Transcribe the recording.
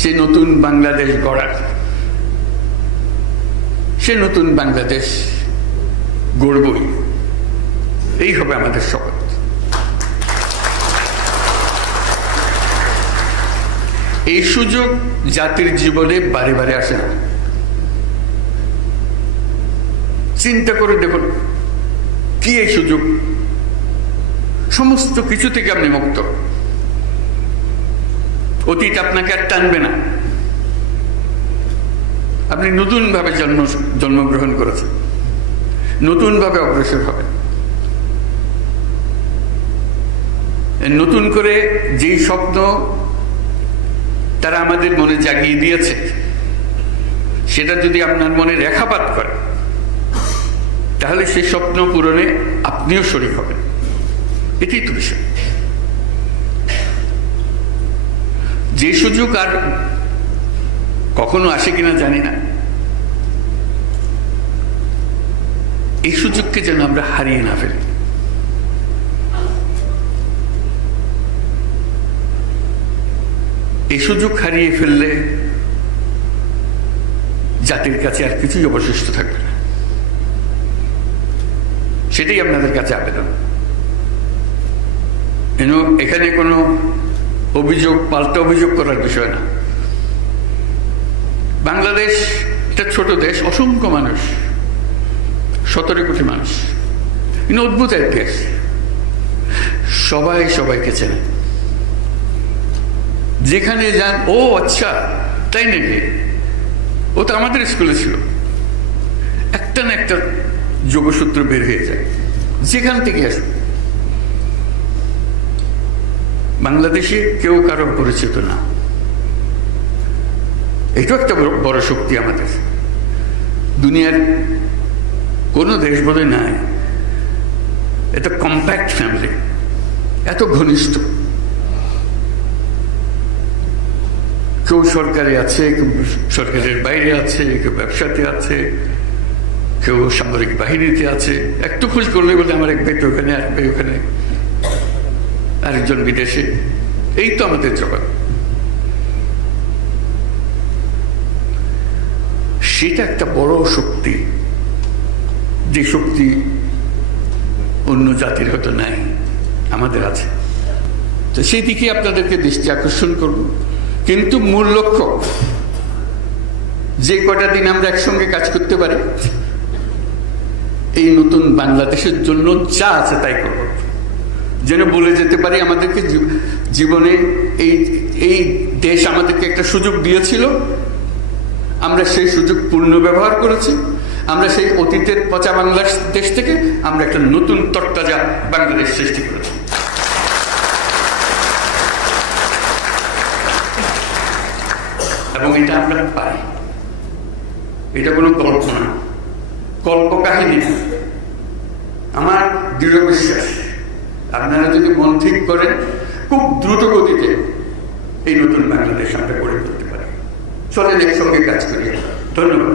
সেই নতুন বাংলাদেশ গড়ার, সে নতুন বাংলাদেশ গড়বই, এই হবে আমাদের শপথ। এই সুযোগ জাতির জীবনে বারে বারে আসে না। চিন্তা করে দেখুন কি এই সুযোগ, সমস্ত কিছু থেকে আপনি মুক্ত, অতীত আপনাকে আর টানবে না, আপনি নতুন ভাবে জন্মগ্রহণ করেছেন, নতুন ভাবে অগ্রসর হবেন। নতুন করে যেই স্বপ্ন তারা আমাদের মনে জাগিয়ে দিয়েছে, সেটা যদি আপনার মনে রেখাপাত করে, তাহলে সেই স্বপ্ন পূরণে আপনিও শরীক হবেন। এটাই তো বিষয়। যে সুযোগ আর কখনো আসে কিনা জানি না, এই সুযোগকে যেন আমরা হারিয়ে না ফেলি। এই সুযোগ হারিয়ে ফেললে জাতির কাছে আর কিছুই অবশিষ্ট থাকবে না। সেটাই আপনাদের কাছে আবেদন। এখানে কোনো অভিযোগ, পাল্টা অভিযোগ করার বিষয় না। বাংলাদেশ একটা ছোট দেশ, অসংখ্য মানুষ, 17 কোটি মানুষ, কিন্তু অদ্ভুত এক দেশ, সবাই সবাইকে চেনে। যেখানে যান, ও আচ্ছা তাই নাকি, ও তো আমাদের স্কুলে ছিল, একটা না একটা যোগসূত্র বের হয়ে যায় যেখান থেকে আসে। বাংলাদেশে কেউ কারো পরিচিত না, এটাও একটা বড় শক্তি আমাদের। দুনিয়ার কোন দেশ বোধহয় নাই এত কম্প্যাক্ট ফ্যামিলি, এত ঘনিষ্ঠ। কেউ সরকারে আছে, কেউ সরকারের বাইরে আছে, কেউ ব্যবসাতে আছে, কেউ সামরিক বাহিনীতে আছে। একটু খোঁজ করলে বলে আমার এক ব্যক্তি ওখানে, আসবে ওখানে, আরেকজন বিদেশে। এই তো আমাদের জগৎ। সেটা একটা বড় শক্তি, যে শক্তি অন্য জাতির হয়তো নাই, আমাদের আছে। তো সেই দিকে আপনাদেরকে দৃষ্টি আকর্ষণ করব। কিন্তু মূল লক্ষ্য, যে কটা দিন আমরা একসঙ্গে কাজ করতে পারি, এই নতুন বাংলাদেশের জন্য যা আছে তাই করব, যেন বলে যেতে পারি আমাদেরকে জীবনে এই দেশ আমাদেরকে একটা সুযোগ দিয়েছিল, আমরা সেই সুযোগ পূর্ণ ব্যবহার করেছি। আমরা সেই অতীতের পচা বাংলাদেশ থেকে আমরা একটা নতুন তরতাজা বাংলাদেশ সৃষ্টি করেছি। এবং এটা আমরা পাই, এটা কোনো কল্পনা, কল্পকাহিনী না। আমার দৃঢ় বিশ্বাস, আপনারা যদি মন ঠিক করেন, খুব দ্রুত গতিতে এই নতুন বাংলাদেশ আমরা গড়ে তুলতে পারি। চলেন একসঙ্গে কাজ করি। ধন্যবাদ।